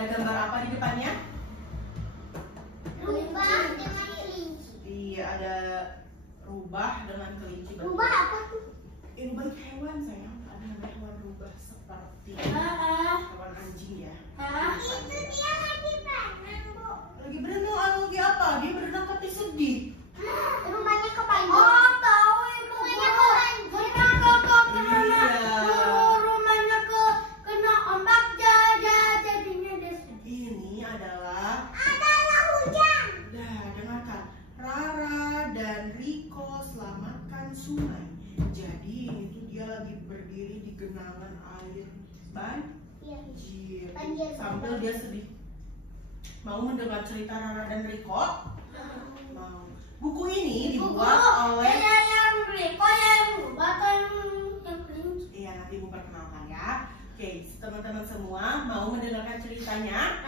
Ada gambar apa di depannya? Rubah dengan kelinci. Iya, ada rubah dengan kelinci. Rubah apa tuh? Rubah itu hewan sayang. Ada namanya hewan rubah seperti hewan anjing ya. Itu dia lagi berenang, Bu. Lagi berenang lagi apa? Dia berenang tapi sedih. Rumahnya kebanjiran. Oh, tahu itu. Rumahnya kebanjiran. Rumahnya kena ombak jadinya dia sedih. Ini adalah hujan. Nah, dengarkan. Rara dan Riko selamatkan sungai. Jadi itu dia lagi berdiri di genangan air banjir. Sambil dia sedih. Mau mendengar cerita Rara dan Riko? Mau. Buku ini dibuat oleh yang Riko yang rubah kan yang kelinci. Iya, nanti Ibu perkenalkan ya. Oke, teman-teman semua mau mendengarkan ceritanya?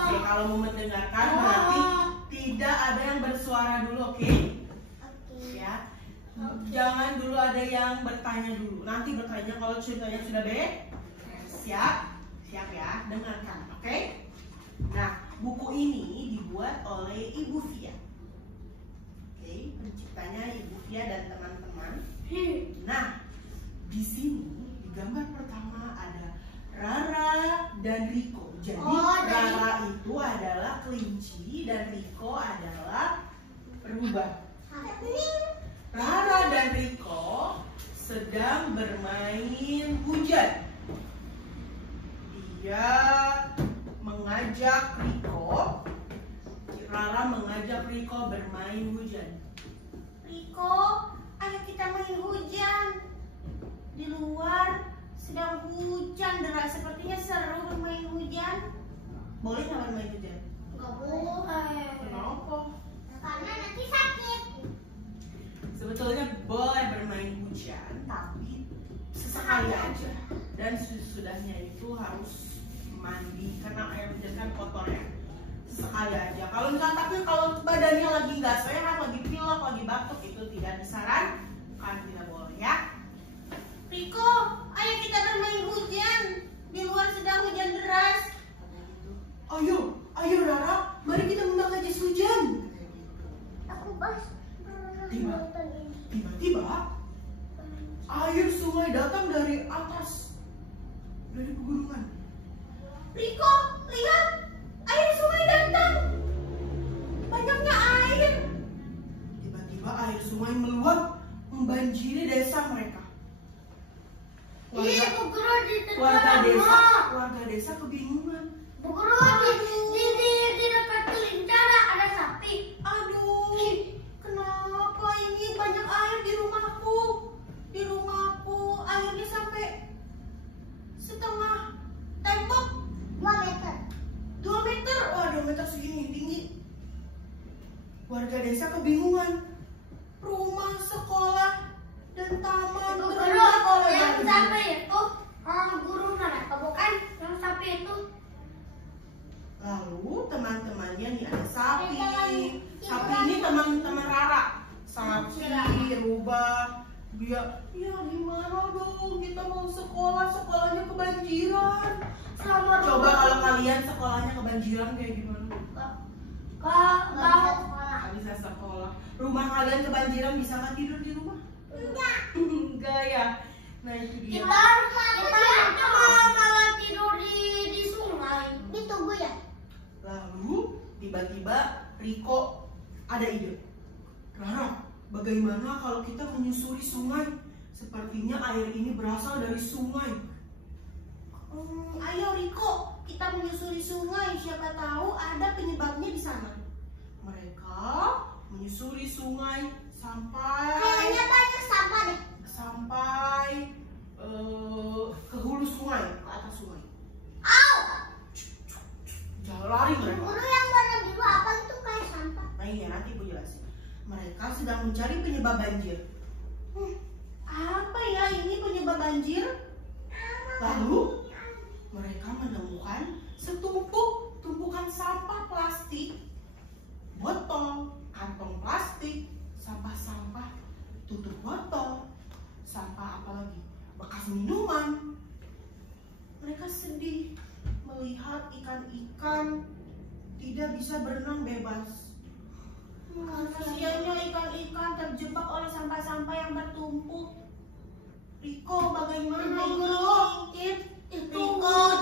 Oke, kalau mau mendengarkan berarti tidak ada yang bersuara dulu, oke? Ya. Jangan dulu ada yang bertanya dulu. Nanti bertanya kalau ceritanya sudah beres. Siap? Siap ya, dengarkan, oke? Nah, buku ini dibuat oleh Ibu Fia. Oke, penciptanya Ibu Fia dan teman-teman. Nah, di sini di gambar pertama ada Rara dan Riko. Jadi Rara itu adalah kelinci dan Riko adalah rubah. Rara dan Riko sedang bermain hujan. Dia mengajak Riko, Rara mengajak Riko bermain hujan. Riko, ayo kita main hujan. Di luar sedang hujan deras, sepertinya seru bermain hujan. Boleh nggak bermain hujan? Nggak boleh. Kenapa? Karena nanti sakit. Sebetulnya boleh bermain hujan, tapi sesekali aja. Dan sesudahnya itu harus mandi karena air hujan kan kotor ya. Sesekali aja. Kalau misalnya tapi kalau badannya lagi nggak sehat, lagi pilek, lagi batuk itu tidak disarankan, tidak boleh ya. Riko, ayo kita bermain hujan. Di luar sedang hujan deras. Ayo Rara, mari kita memakai jas hujan. Aku bas. Tiba-tiba air sungai datang dari atas, dari pegunungan. Riko, lihat, air sungai datang. Banyaknya air. Tiba-tiba air sungai meluap membanjiri desa mereka. Warga desa kebingungan. Bu Guru, di dekat Kelincara ada sapi. Aduh, kenapa ini banyak air di rumahku? Di rumahku airnya sampai setengah tembok. 2 meter. 2 meter? Wah, 2 meter segini tinggi. Warga desa kebingungan. Rumah, sekolah, dan taman Bu Guru, terendam oleh yang banjir. sapi itu guru mana? Bukan yang sapi itu. Lalu teman-temannya nih ada sapi. Sapi ini teman-teman Rara. Sapi, rubah. Dia, ya gimana dong? Kita mau sekolah, sekolahnya kebanjiran. Coba kalau kalian sekolahnya kebanjiran kayak gimana? Nggak bisa sekolah. Rumah kalian kebanjiran, bisa nggak tidur di rumah? Enggak ya. Nah itu dia. Kita malah tidur di sungai. Ditunggu ya. Lalu tiba-tiba Riko ada ide. Rara, bagaimana kalau kita menyusuri sungai? Sepertinya air ini berasal dari sungai. Ayo Riko, kita menyusuri sungai. Siapa tahu ada penyebabnya di sana. Mereka menyusuri sungai sampai Kayaknya banyak sampah deh. sampai ke hulu sungai, ke atas sungai. Jangan lari mereka. Guru yang warna biru apa itu kayak sampah? Nah iya, nanti Bu jelasin. Mereka sedang mencari penyebab banjir. Apa ya ini penyebab banjir? Lalu mereka menemukan tumpukan sampah plastik, botol, kantong plastik, sampah-sampah, tutup botol, sampah apa lagi? Bekas minuman. Mereka sedih melihat ikan-ikan tidak bisa berenang bebas. Kasiannya ikan-ikan terjebak oleh sampah-sampah yang bertumpuk. Riko, bagaimana ini? Riko,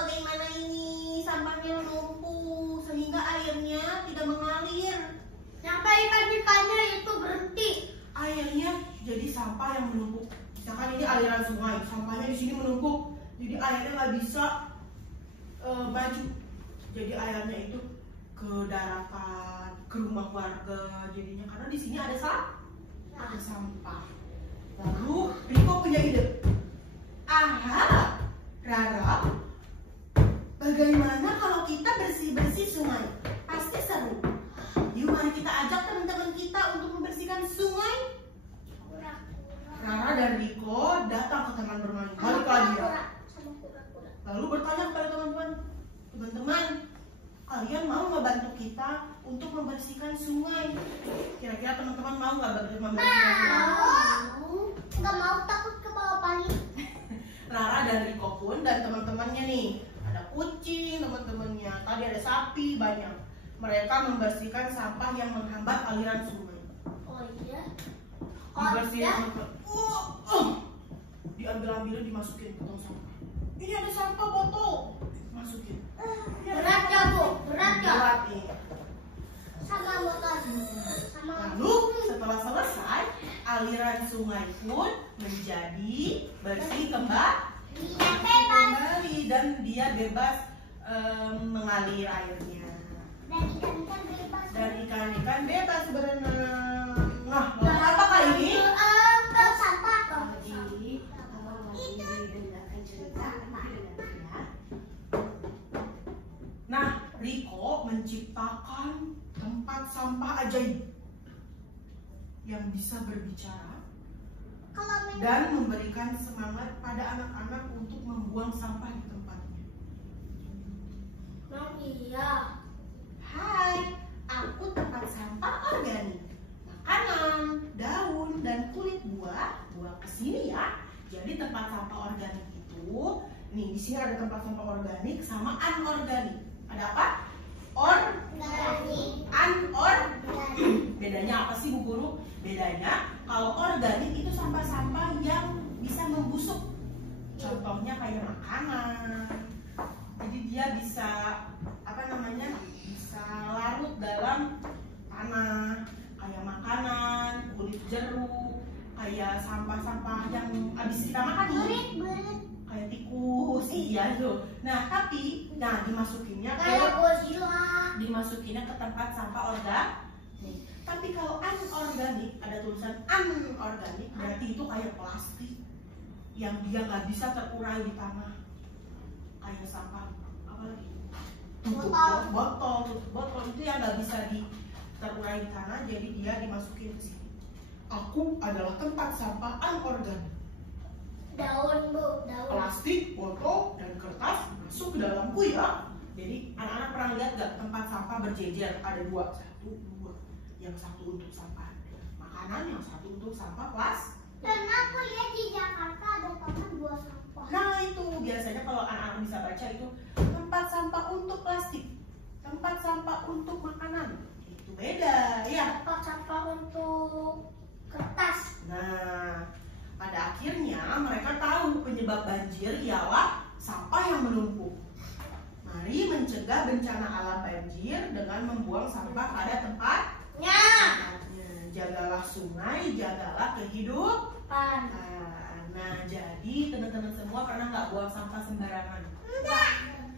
bagaimana ini? Sampahnya menumpuk sehingga airnya tidak mengalir. Sampai ikan-ikannya itu berhenti. Airnya jadi sampah yang menumpuk. Misalkan ini aliran sungai, sampahnya di sini menumpuk, jadi airnya nggak bisa maju. Jadi airnya itu ke daratan, ke rumah warga jadinya karena di sini ada sampah. Lalu Riko punya ide. Aha, Rara, bagaimana kalau kita bersih-bersih sungai? Pasti seru. Yuk mari kita ajak teman-teman kita untuk membersihkan sungai. Rara dan Riko datang ke taman bermain. Balik lagi ya. Lalu bertanya kepada teman-teman, teman-teman, kalian mau nggak bantu kita untuk membersihkan sungai? Kira-kira teman-teman mau nggak bantu membersihkan sungai? Nggak mau, takut ke bawah paling. Rara dan Riko pun dan teman-temannya nih, ada kucing teman-temannya, tadi ada sapi banyak. Mereka membersihkan sampah yang menghambat aliran sungai. Oh iya. Dibersihin, diambil-ambilin, dimasukin ke tong sampah. Ini ada sampah botol, masukin. Berat ya Bu, berat ya. Berat nih. Sama motor. Sama. Lalu setelah selesai, aliran sungai pun menjadi bersih kembali dan dia bebas mengalir airnya. Dan ikan-ikan bebas berenang. Nah, apa kali ini? Nah, Riko menciptakan tempat sampah ajaib yang bisa berbicara dan memberikan semangat pada anak-anak untuk membuang sampah di tempatnya. Iya. Hai, aku tempat sampah organik. Makanan, daun, dan kulit buah kesini ya. Jadi tempat sampah organik itu, nih di sini ada tempat sampah organik sama anorganik. Ada apa? Organik. Anorganik. Bedanya apa sih Bu Guru? Bedanya kalau organik itu sampah-sampah yang bisa membusuk. Contohnya kayak makanan. Jadi dia bisa bisa larut dalam tanah. Kayak makanan, kulit jeruk, kayak sampah-sampah yang habis kita makan nih. Kayak tikus, iya tuh. Nah, dimasukinnya ke tempat sampah organik. Tapi kalau anorganik, ada tulisan anorganik, berarti itu kayak plastik yang dia nggak bisa terurai di tanah. Kayak sampah apa lagi? Botol itu yang nggak bisa terurai di tanah, jadi dia dimasukin ke sini. Aku adalah tempat sampah anorganik. Daun Bu, daun. Plastik, botol, dan kertas masuk ke dalamku ya. Jadi anak-anak pernah lihat nggak tempat sampah berjejer? Ada dua. Yang satu untuk sampah makanan, yang satu untuk sampah plastik. Dan aku lihat di Jakarta ada taman buang sampah. Nah itu biasanya kalau anak-anak bisa baca itu tempat sampah untuk plastik, tempat sampah untuk makanan. Itu beda ya. Tempat sampah untuk kertas. Nah, pada akhirnya mereka tahu penyebab banjir ialah sampah yang menumpuk. Mari mencegah bencana alam banjir dengan membuang sampah pada tempatnya. Jagalah sungai, jagalah kehidupan. Nah, jadi teman-teman semua pernah nggak buang sampah sembarangan? Enggak.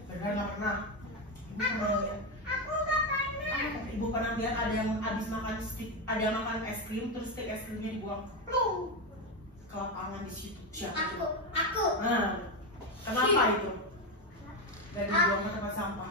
Benar nggak pernah? Aku nggak pernah. Ibu pernah lihat ada yang habis makan ada yang makan es krim, terus stick es krimnya dibuang, plung, ke lapangan di situ. Siapa? Aku. Nah, kenapa itu? Dan dibuang ke tempat sampah.